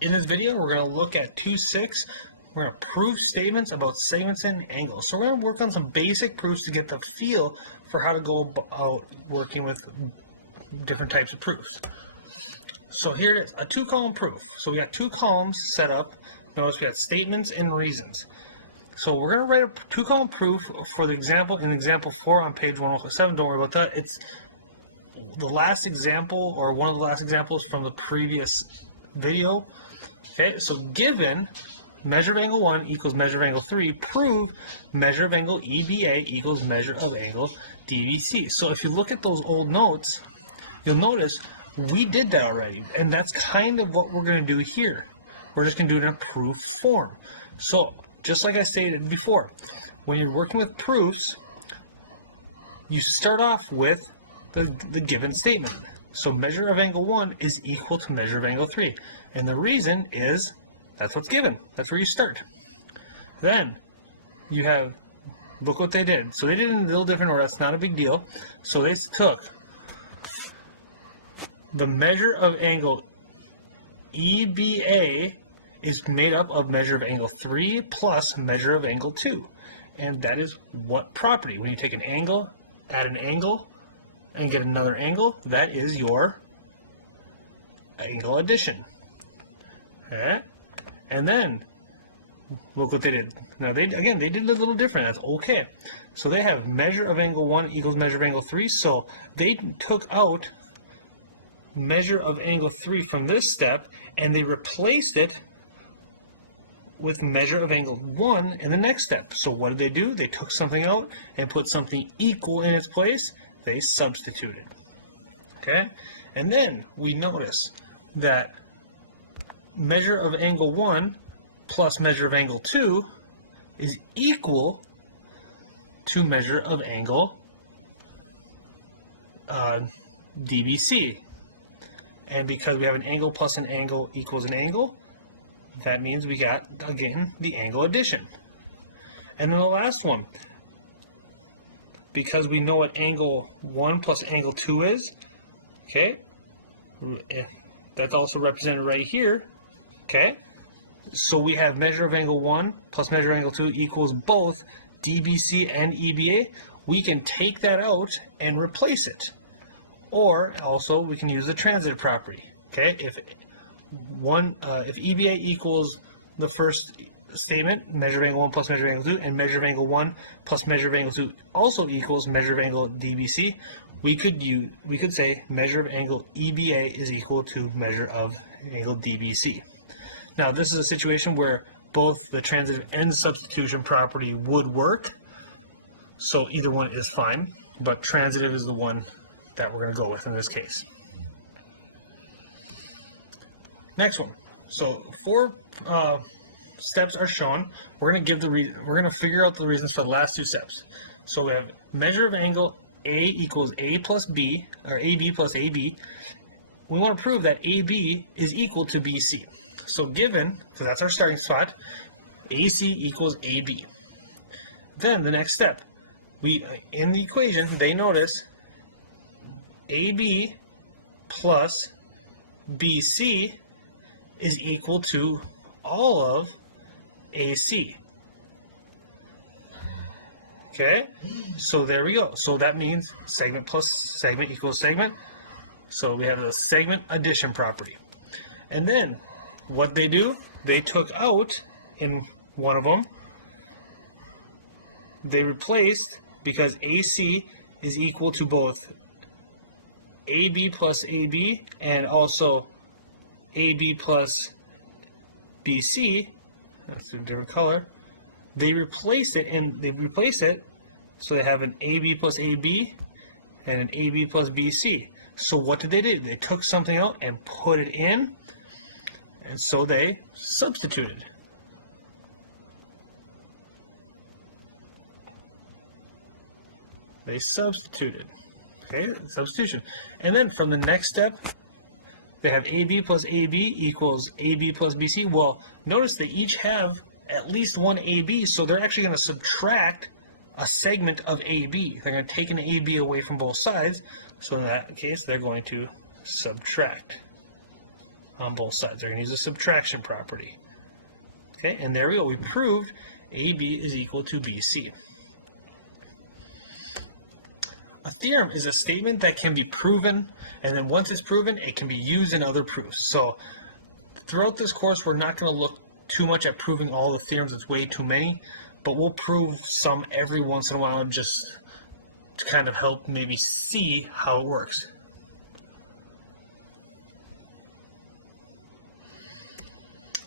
In this video, we're going to look at 2.6. We're going to prove statements about segments and angles. So we're going to work on some basic proofs to get the feel for how to go about working with different types of proofs. So here it is, a two-column proof. So we got two columns set up. Notice we got statements and reasons. So we're going to write a two-column proof for the example in example 4 on page 107. Don't worry about that. It's the last example, or one of the last examples from the previous video. Okay, so given measure of angle 1 equals measure of angle 3, prove measure of angle EBA equals measure of angle DBC. So if you look at those old notes, you'll notice we did that already, and that's kind of what we're going to do here. We're just going to do it in a proof form. So just like I stated before, when you're working with proofs, you start off with the given statement. So measure of angle 1 is equal to measure of angle 3. And the reason is that's what's given. That's where you start. Then you have, look what they did. So they did it in a little different order. That's not a big deal. So they took the measure of angle EBA is made up of measure of angle 3 plus measure of angle 2. And that is what property? When you take an angle, add an angle, and get another angle, that is your angle addition. Okay? And then look what they did. Now they did it a little different. That's okay. So they have measure of angle 1 equals measure of angle 3. So they took out measure of angle 3 from this step and they replaced it with measure of angle 1 in the next step. So what did they do? They took something out and put something equal in its place. They substituted. Okay? And then we notice that measure of angle 1 plus measure of angle 2 is equal to measure of angle DBC. And because we have an angle plus an angle equals an angle, that means we got, again, the angle addition. And then the last one, because we know what angle 1 plus angle 2 is, okay, that's also represented right here, okay? So we have measure of angle 1 plus measure of angle 2 equals both DBC and EBA. We can take that out and replace it. Or also we can use the transitive property, okay? If EBA equals the first statement, measure of angle 1 plus measure of angle 2, and measure of angle 1 plus measure of angle 2 also equals measure of angle DBC, we could say measure of angle EBA is equal to measure of angle DBC. Now this is a situation where both the transitive and substitution property would work, so either one is fine, but transitive is the one that we're going to go with in this case. Next one. So 4 steps are shown. We're going to figure out the reasons for the last 2 steps. So we have measure of angle A equals A plus B, or AB plus AB. We want to prove that AB is equal to BC. So given, so that's our starting spot, AC equals AB. Then the next step, in the equation, they notice AB plus BC is equal to all of AC. Okay, so there we go. So that means segment plus segment equals segment. So we have the segment addition property. And then what they do, they took out in one of them, they replaced, because AC is equal to both AB plus AB and also AB plus BC, that's a different color, they replaced it so they have an AB plus AB and an AB plus BC. So what did they do? They took something out and put it in, and so they substituted. They substituted. Okay, substitution. And then from the next step, they have AB plus AB equals AB plus BC. Well, notice they each have at least one AB, so they're actually going to subtract a segment of AB. They're going to take an AB away from both sides, so in that case, they're going to subtract. on both sides. They're going to use a subtraction property. Okay, and there we go. We proved AB is equal to BC. A theorem is a statement that can be proven, and then once it's proven, it can be used in other proofs. So throughout this course, we're not going to look too much at proving all the theorems. It's way too many, but we'll prove some every once in a while just to kind of help maybe see how it works.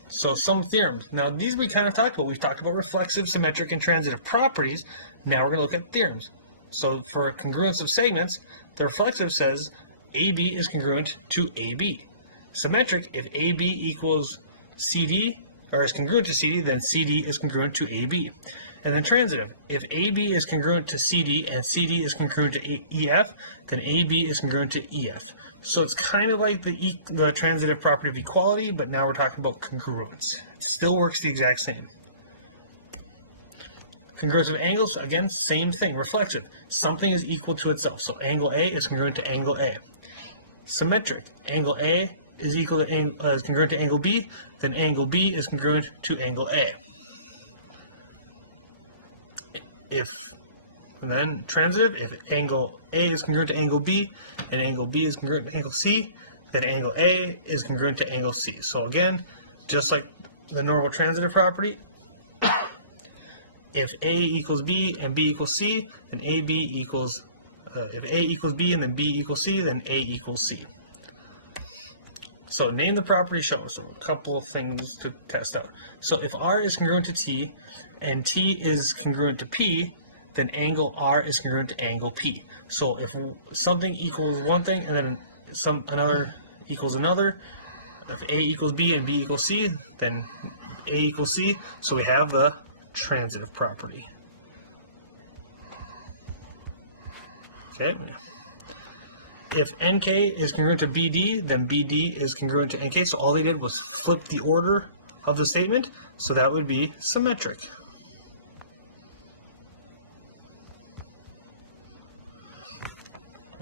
So some theorems. Now these we kind of talked about. We've talked about reflexive, symmetric, and transitive properties. Now we're going to look at theorems. So for congruence of segments, the reflexive says AB is congruent to AB. Symmetric, if AB equals CD, or is congruent to CD, then CD is congruent to AB. And then transitive, if AB is congruent to CD and CD is congruent to EF, then AB is congruent to EF. So it's kind of like the transitive property of equality, but now we're talking about congruence. It still works the exact same. Congruence of angles, again, same thing, reflexive. Something is equal to itself. So angle A is congruent to angle A. Symmetric, angle A is equal to is congruent to angle B, then angle B is congruent to angle A. And then transitive, if angle A is congruent to angle B and angle B is congruent to angle C, then angle A is congruent to angle C. So again, just like the normal transitive property, if A equals B and B equals C, then AB equals, if A equals B and then B equals C, then A equals C. So name the property shown. So a couple of things to test out. So if R is congruent to T and T is congruent to P, then angle R is congruent to angle P. So if something equals one thing and then another equals another, if A equals B and B equals C, then A equals C. So we have the transitive property. Okay. If NK is congruent to BD, then BD is congruent to NK. So all they did was flip the order of the statement. So that would be symmetric.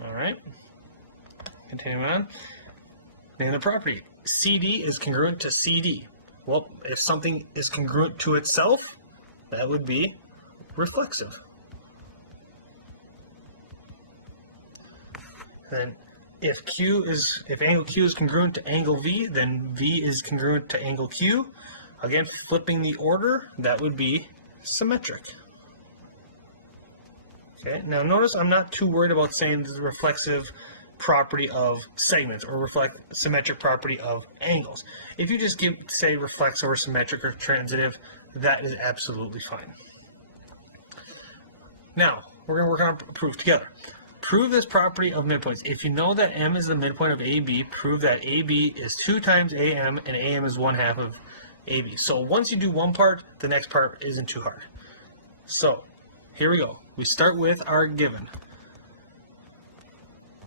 All right. Continuing on. Name the property. CD is congruent to CD. Well, if something is congruent to itself, that would be reflexive. Then if angle Q is congruent to angle V, then V is congruent to angle Q. Again, flipping the order, that would be symmetric. Okay, now notice I'm not too worried about saying the reflexive property of segments or symmetric property of angles. If you just say reflexive or symmetric or transitive, that is absolutely fine. Now, we're going to work on a proof together. Prove this property of midpoints. If you know that M is the midpoint of AB, prove that AB is 2 times AM and AM is 1/2 of AB. So once you do one part, the next part isn't too hard. So here we go. We start with our given.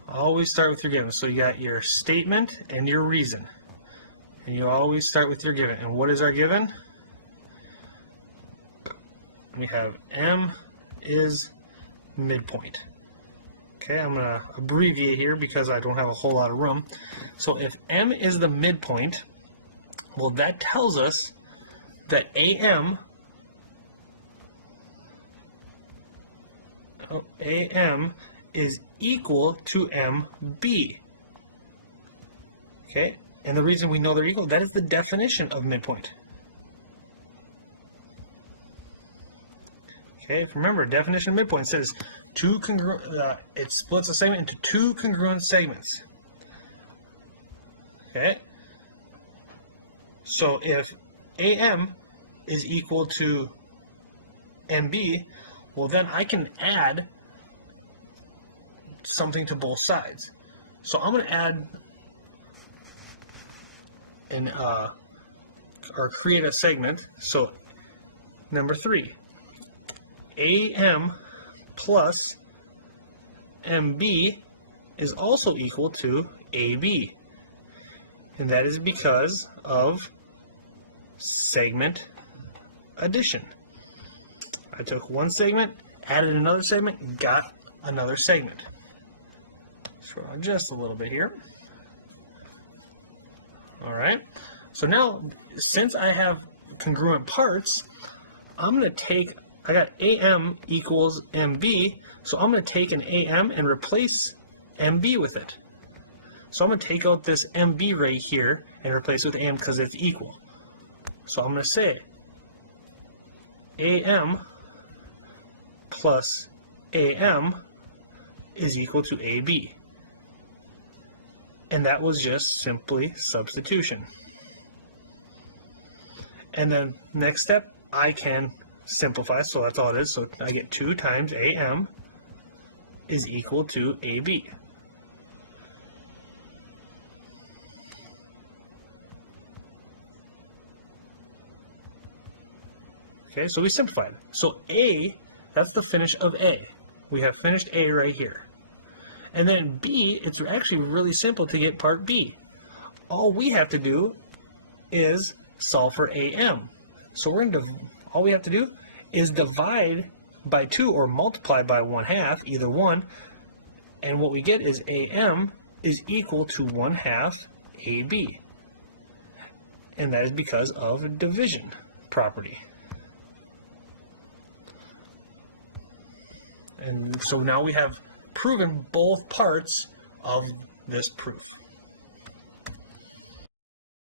Always start with your given. So you got your statement and your reason. And you always start with your given. And what is our given? We have M is midpoint. Okay, I'm going to abbreviate here because I don't have a whole lot of room. So if M is the midpoint, well, that tells us that AM is equal to MB. Okay, and the reason we know they're equal, that is the definition of midpoint. Okay, remember, definition of midpoint says it splits a segment into 2 congruent segments. Okay, so if AM is equal to MB, well then I can add something to both sides. So I'm going to add or create a segment. So number 3, AM plus MB is also equal to AB. And that is because of segment addition. I took one segment, added another segment, got another segment. Scroll on just a little bit here. All right. So now, since I have congruent parts, I'm going to take, I got AM equals MB, so I'm going to take an AM and replace MB with it. So I'm going to take out this MB right here and replace it with AM because it's equal. So I'm going to say AM plus AM is equal to AB. And that was just simply substitution. And then next step, I can simplify, so that's all it is. So I get 2 times AM is equal to AB. Okay, so we simplified. So A, that's the finish of A. We have finished A right here. And then B, it's actually really simple to get part B. All we have to do is solve for AM. So we're going to, all we have to do is divide by 2 or multiply by 1/2, either one. And what we get is AM is equal to 1/2 AB. And that is because of division property. And so now we have proven both parts of this proof.